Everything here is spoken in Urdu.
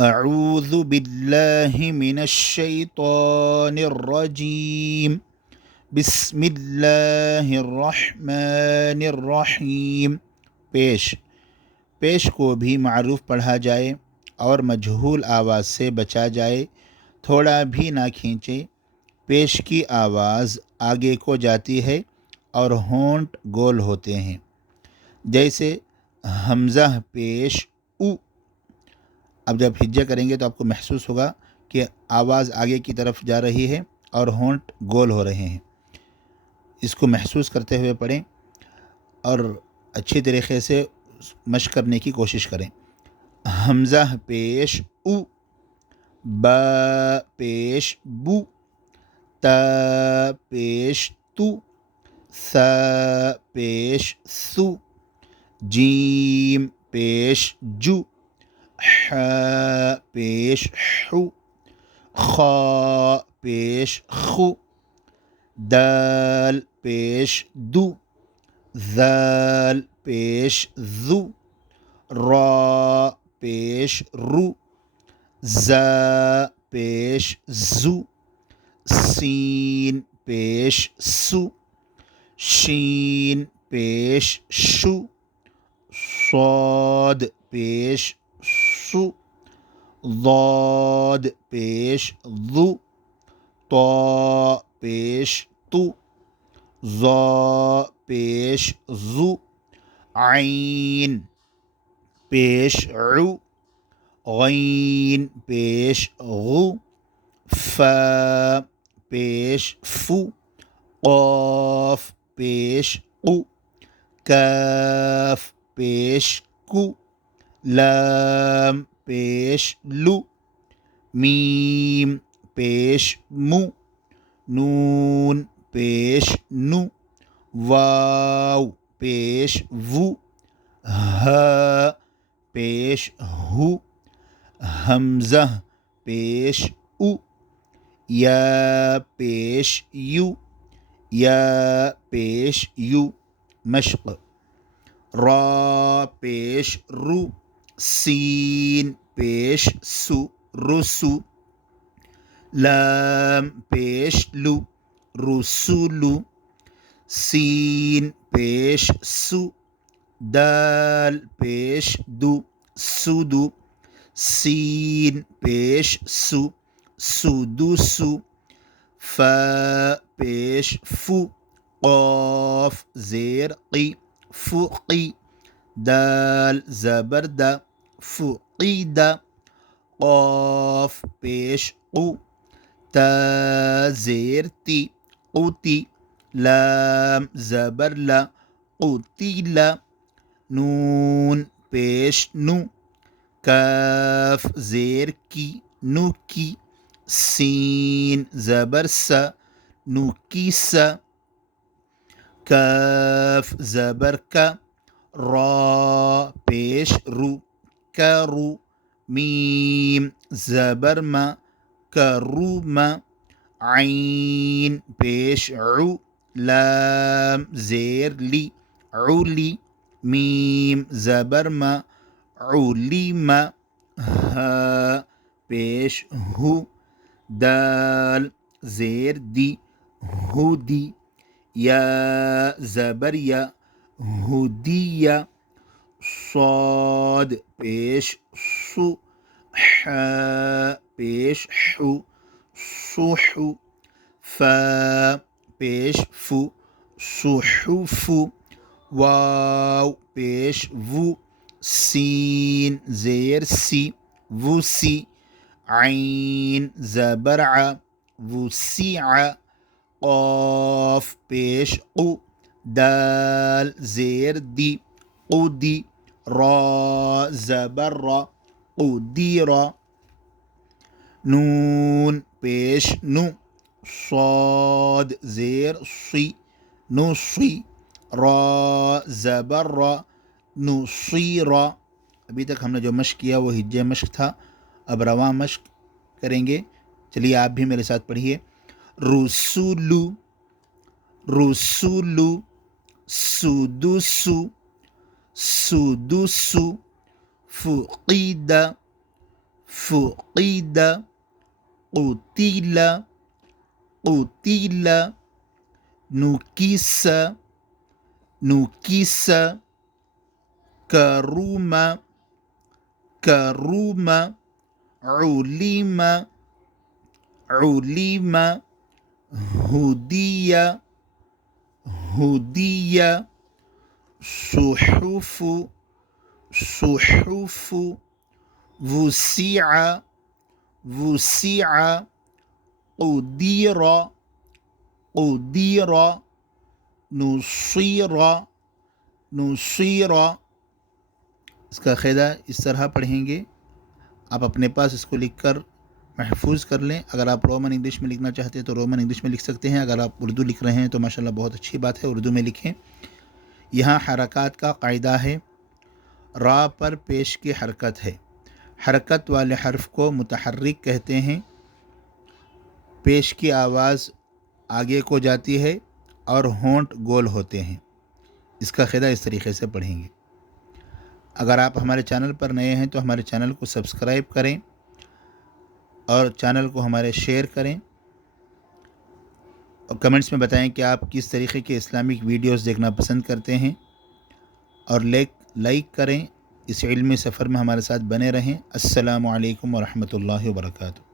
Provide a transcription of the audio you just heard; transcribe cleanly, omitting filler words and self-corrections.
اعوذ باللہ من الشیطان الرجیم بسم اللہ الرحمن الرحیم۔ پیش کو بھی معروف پڑھا جائے اور مجہول آواز سے بچا جائے، تھوڑا بھی نہ کھینچے۔ پیش کی آواز آگے کو جاتی ہے اور ہونٹ گول ہوتے ہیں، جیسے حمزہ پیش او۔ اب جب ہجہ کریں گے تو آپ کو محسوس ہوگا کہ آواز آگے کی طرف جا رہی ہے اور ہونٹ گول ہو رہے ہیں۔ اس کو محسوس کرتے ہوئے پڑھیں اور اچھی طریقے سے مشق کرنے کی کوشش کریں۔ حمزہ پیش او، با پیش بو، تا پیش تو، ثا پیش ثو، جیم پیش جو، ح پیش حو، خا پیش خو، دال پیش دو، ذال پیش ذو، را پیش رو، زا پیش زو، سین پیش سو، شین پیش شو، صاد پیش سو، ضاد پیش ذو، طا پیش تو، ظا پیش ذو، عین پیش عو، غین پیش غو، فا پیش فو، قاف پیش قو، کاف پیش کو، لام پیش لو، میم پیش مو، نون پیش نو، واو پیش وو، ہا پیش ہو، حمزہ پیش او، یا پیش یو، یا پیش یو۔ مشق: را پیش رو، سین پیش سو، رسو، لام پیش لو، رسولو، سین پیش سو، دال پیش دو، سدو، سین پیش سو، سدوسو، فا پیش فو، قاف زیر قی، فقی، دال زبر دا، فقیدہ، قاف پیش قو، تا زیر تی، قوتی، لام زبر لا، قوتیلا، نون پیش نو، کاف زیر کی، نو کی، سین زبر سا، نو کی سا، کاف زبر کا، را پیش رو، کرو، میم زبر ما، کروما، عین پیش عو، لام زیر لی، علی، میم زبر ما، علیما، ہا پیش ہو، دال زیر دی، ہودی، یا زبر یا، ہدیہ، صاد پیش سو، ح پیش حو، صحو، فا پیش فو، صحفو، واو پیش وو، سین زیر سی، وسی، عین زبر ع، وسیع، قاف پیش قو، دال زیر دی، قدی، را زبر را، قدیرا، نون پیش نو، صاد زیر سی، نصی، را زبر را، نصیرا۔ ابھی تک ہم نے جو مشق کیا وہ ہجے مشق تھا، اب رواں مشق کریں گے۔ چلیے آپ بھی میرے ساتھ پڑھیے۔ رسولو، رسولو، سدسو، سدسو، فقیدہ، فقد قتل قتل نكس نكس كرم كرم علم علم هدي هدي صحف صحف وسع وسع قدر قدر نصير نصير. اس کا قاعدہ اس طرح پڑھیں گے، آپ اپنے پاس اس کو لکھ کر محفوظ کر لیں. اگر آپ رومن انگلش میں لکھنا چاہتے ہیں تو رومن انگلش میں لکھ سکتے ہیں. اگر آپ اردو لکھ رہے ہیں تو ماشاءاللہ بہت اچھی بات ہے، اردو میں لکھیں. یہاں حرکات کا قاعدہ ہے. را پر پیش کی حرکت ہے. حرکت والے حرف کو متحرک کہتے ہیں. پیش کی آواز آگے کو جاتی ہے اور ہونٹ گول ہوتے ہیں. اس کا قاعدہ اس طریقے سے پڑھیں گے. اگر آپ ہمارے چینل پر نئے ہیں تو ہمارے چینل کو سبسکرائب کریں اور چینل کو ہمارے شیئر کریں، اور کمنٹس میں بتائیں کہ آپ کس طریقے کے اسلامک ویڈیوز دیکھنا پسند کرتے ہیں، اور لائک کریں. اس علمی سفر میں ہمارے ساتھ بنے رہیں. السلام علیکم ورحمۃ اللہ وبرکاتہ.